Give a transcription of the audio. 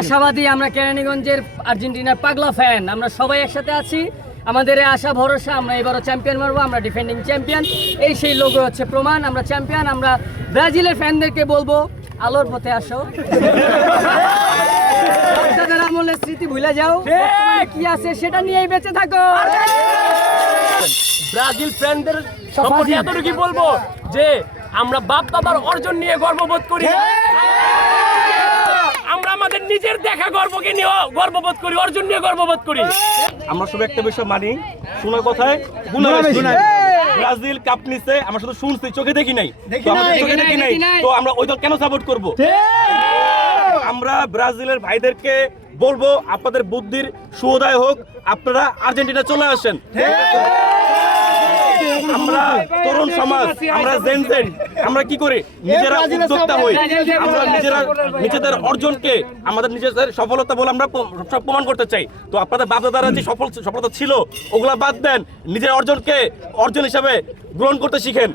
আশাবাদী, আমরা কেরানীগঞ্জের আর্জেন্টিনার পাগলা ফ্যান। আমরা সবাই একসাথে আছি, আমাদের আশা ভরসা আমরা এবারও চ্যাম্পিয়ন মারবো। আমরা ডিফেন্ডিং চ্যাম্পিয়ন, এই সেই লোগো হচ্ছে প্রমাণ আমরা চ্যাম্পিয়ন। আমরা ব্রাজিলের ফ্যানদেরকে বলবো আলোর পথে আসো, বাচ্চাদের আমলের স্মৃতি ভুলে যাও, কি আছে সেটা নিয়েই বেঁচে থাকো। ব্রাজিল ফ্যানদের সম্পর্কে এতটুকু বলবো যে আমরা বাপ বাবার অর্জন নিয়ে গর্ববোধ করি, আমরা আমাদের নিজের দেখা গর্বকে নিয়ে গর্ববোধ করি, অর্জন নিয়ে গর্ববোধ করি। আমরা শুধু একটা বিষয় মানি, শোনার কথায় গুণা বেশি। ব্রাজিল কাপ নিচ্ছে, আমরা শুধু শুনছি, চোখে দেখি নাই। তো আমাদের চোখে দেখি নাই, তো আমরা ওই দল কেন সাপোর্ট করব? আমরা ব্রাজিলের ভাইদেরকে বলবো আপনাদের বুদ্ধির সুউদয় হোক, আপনারা আর্জেন্টিনা চলে আসেন। আমরা তরুণ সমাজ, আমরা জেনজেড, আমরা কি করি? নিজেরা উদ্যোক্তা হই, আমরা নিজেদের অর্জনকে আমাদের নিজেদের সফলতা বলে আমরা সব প্রমাণ করতে চাই। তো আপনাদের বাপদাদারা যে সফলতা ছিল ওগুলা বাদ দেন, নিজের অর্জনকে অর্জন হিসাবে গ্রহণ করতে শিখেন।